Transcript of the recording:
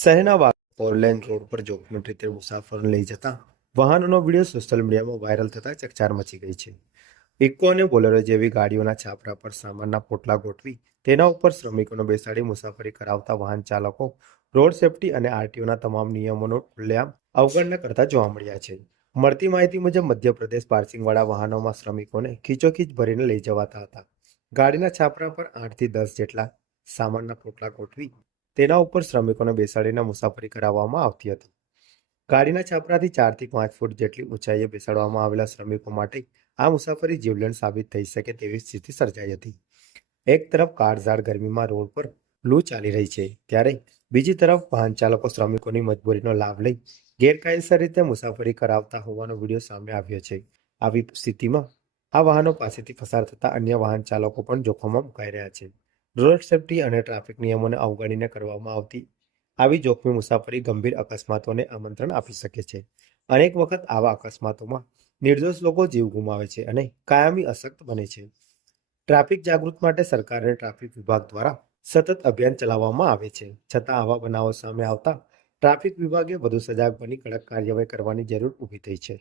શહેરના four lane road પર જોખમી રીતે મુસાફરોને લઈ જતા વાહનોનો વિડીયો સોશિયલ મીડિયામાં વાયરલ થતા ચકચાર મચી ગઈ છે. ઇકો અને બોલેરો જેવી ગાડીઓના છાપરા પર સામાનના પોટલા ગોઠવી તેના ઉપર શ્રમિકોને બેસાડી મુસાફરી કરાવતા વાહન ચાલકો રોડ સેફટી અને આરટીઓના તમામ નિયમોનો ખુલ્લેઆમ અવગણના કરતા જોવા મળ્યા છે. મળતી માહિતી મુજબ મધ્યપ્રદેશ પાર્સિંગવાળા વાહનોમાં શ્રમિકોને ખીચોખીચ ભરીને લઈ જવાતા હતા. ગાડીના છાપરા પર 8 થી 10 જેટલા સામાનના પોટલા ગોઠવી તેના ઉપર શ્રમિકોને બેસાડીને મુસાફરી કરાવવામાં આવતી હતી. ગાડીના છાપરાથી 4 થી 5 ફૂટ જેટલી ઊંચાઈએ બેસાડવામાં આવેલા શ્રમિકો માટે આ મુસાફરી જીવલેણ સાબિત થઈ શકે તેવી સ્થિતિ સર્જાઈ હતી. એક તરફ કાળઝાળ ગરમીમાં રોડ પર લૂ ચાલી રહી છે, ત્યારે બીજી તરફ વાહન ચાલકો શ્રમિકોની મજબૂરીનો લાભ લઈ ગેરકાયદેસર રીતે મુસાફરી કરાવતા હોવાનો વિડીયો સામે આવ્યો છે. આવી સ્થિતિમાં આ વાહનો પાસેથી પસાર થતા અન્ય વાહન ચાલકો પણ જોખમમાં મુકાઈ રહ્યા છે. રોડ સેફટી અને ટ્રાફિક નિયમોને અવગણીને કરવામાં આવતી આવી જોખમી મુસાફરી ગંભીર અકસ્માતોને આમંત્રણ આપી શકે છે. અનેક વખત આવા અકસ્માતોમાં નિર્દોષ લોકો જીવ ગુમાવે છે અને કાયમી અશક્ત બને છે. ટ્રાફિક જાગૃતિ માટે સરકાર અને ટ્રાફિક વિભાગ દ્વારા સતત અભિયાન ચલાવવામાં આવે છે, છતાં આવા બનાવો સામે આવતા ટ્રાફિક વિભાગે વધુ સજાગ બની કડક કાર્યવાહી કરવાની જરૂર ઊભી થઈ છે.